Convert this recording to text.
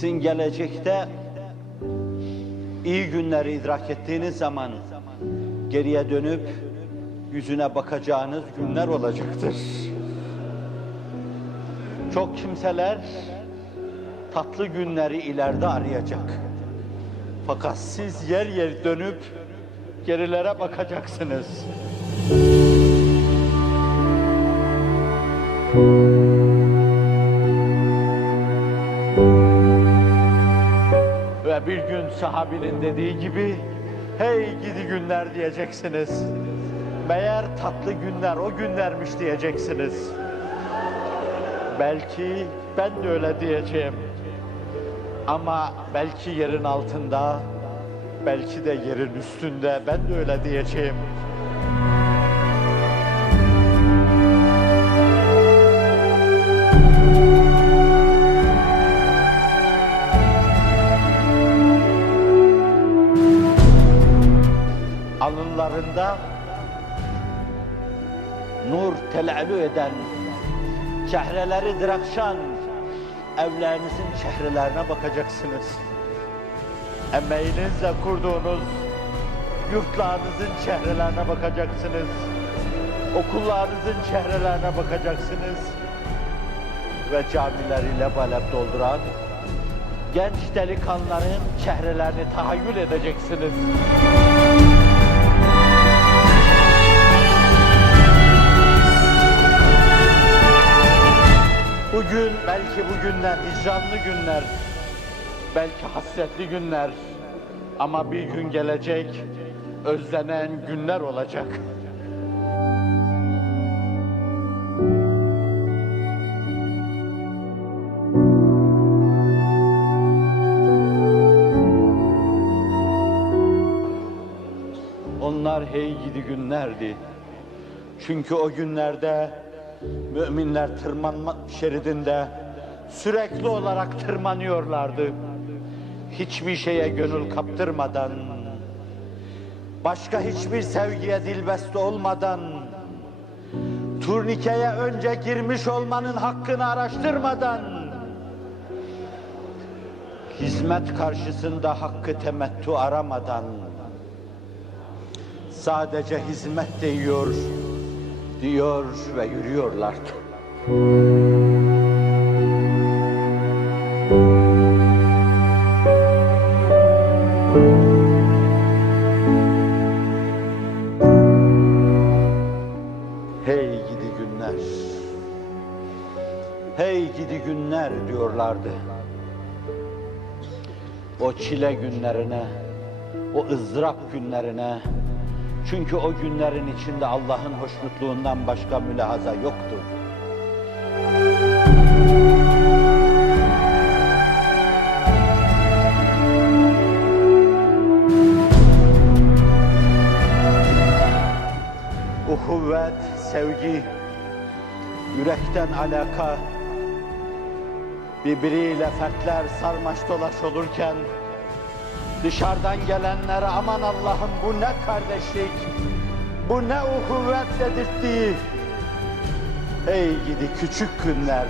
Sizin gelecekte iyi günleri idrak ettiğiniz zaman geriye dönüp yüzüne bakacağınız günler olacaktır. Çok kimseler tatlı günleri ileride arayacak. Fakat siz yer yer dönüp gerilere bakacaksınız. Ve bir gün sahabinin dediği gibi, hey gidi günler diyeceksiniz. Meğer tatlı günler o günlermiş diyeceksiniz. Belki ben de öyle diyeceğim. Ama belki yerin altında, belki de yerin üstünde ben de öyle diyeceğim. Alınlarında nur telelü eden, çehreleri dirakşan evlerinizin çehrelerine bakacaksınız. Emeğinizle kurduğunuz yurtlarınızın çehrelerine bakacaksınız. Okullarınızın çehrelerine bakacaksınız. Ve camileri lebalep dolduran genç delikanlıların çehrelerini tahayyül edeceksiniz. Bugün belki bugünden hicranlı günler, belki hasretli günler ama bir gün gelecek, özlenen günler olacak. Onlar hey gidi günlerdi. Çünkü o günlerde müminler tırmanma şeridinde sürekli olarak tırmanıyorlardı. Hiçbir şeye gönül kaptırmadan, başka hiçbir sevgiye dilbeste olmadan, turnikeye önce girmiş olmanın hakkını araştırmadan, hizmet karşısında hakkı temettü aramadan, sadece hizmet diyor ve yürüyorlardı. Hey gidi günler, hey gidi günler diyorlardı. O çile günlerine, o ızdırap günlerine, çünkü o günlerin içinde Allah'ın hoşnutluğundan başka mülahaza yoktu. Uhuvvet, sevgi, yürekten alaka, birbiriyle fertler sarmaş dolaş olurken, dışarıdan gelenlere aman Allah'ım bu ne kardeşlik, bu ne uhuvvet dedirttiği, hey gidi küçük günler.